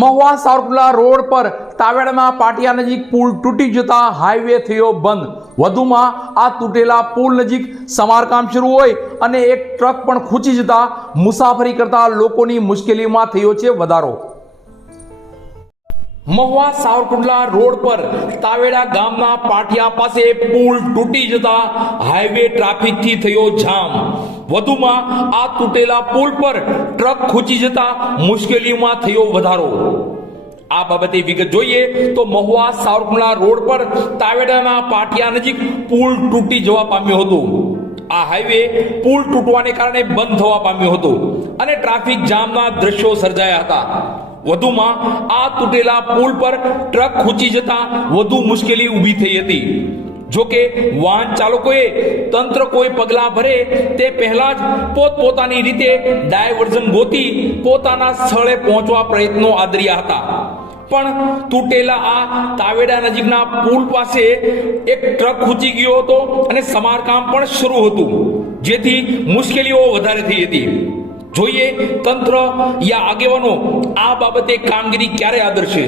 Mahuva Savarkundla road પર તાવેડાના પાટિયા નજીક પુલ તૂટી જતા હાઈવે થયો બંધ. વધુમાં આ તૂટેલા પુલ નજીક સમારકામ શરૂ હોય અને એક ટ્રક પણ ખૂંચી જતા મુસાફરી કરતા લોકોની મુશ્કેલીમાં થયો છે વધારો. મહુવા સાવરકુંડલા રોડ પર તાવેડા ગામના પાટિયા પાસે પુલ તૂટી જતા હાઈવે ટ્રાફિકથી થયો જામ. વધુમાં આ તૂટેલા પુલ પર ટ્રક ખૂંચી જતા મુશ્કેલીઓમાં થયો વધારો. આ બાબતે વિગત જોઈએ તો મહુવા સાવરકુંડલા રોડ પર તાવેડાના પાટિયા નજીક પુલ તૂટી જવા પામ્યો હતો. આ હાઈવે પુલ તૂટવાને કારણે બંધ થવા પામ્યો હતો અને ટ્રાફિક જામના દ્રશ્યો સર્જાયા હતા. વધુમાં આ તૂટેલા પુલ પર ટ્રક ખૂંચી જતા વધુ મુશ્કેલી ઊભી થઈ હતી. જોકે વાહન ચાલકોએ તંત્ર કોઈ પગલા ભરે તે પહેલા જ પોતપોતાની રીતે ડાયવર્ઝન ગોતી પોતાના સ્થળે પહોંચવા પ્રયત્નો આદર્યા હતા. પણ તૂટેલા આ તાવેડા નજીકના પુલ પાસે એક ટ્રક ખૂંચી ગયો હતો અને સમારકામ પણ શરૂ હતું, જેથી મુશ્કેલીઓ વધારે થઈ હતી. જોઈએ તંત્ર યા આગેવાનો આ બાબતે કામગીરી ક્યારે આદરશે.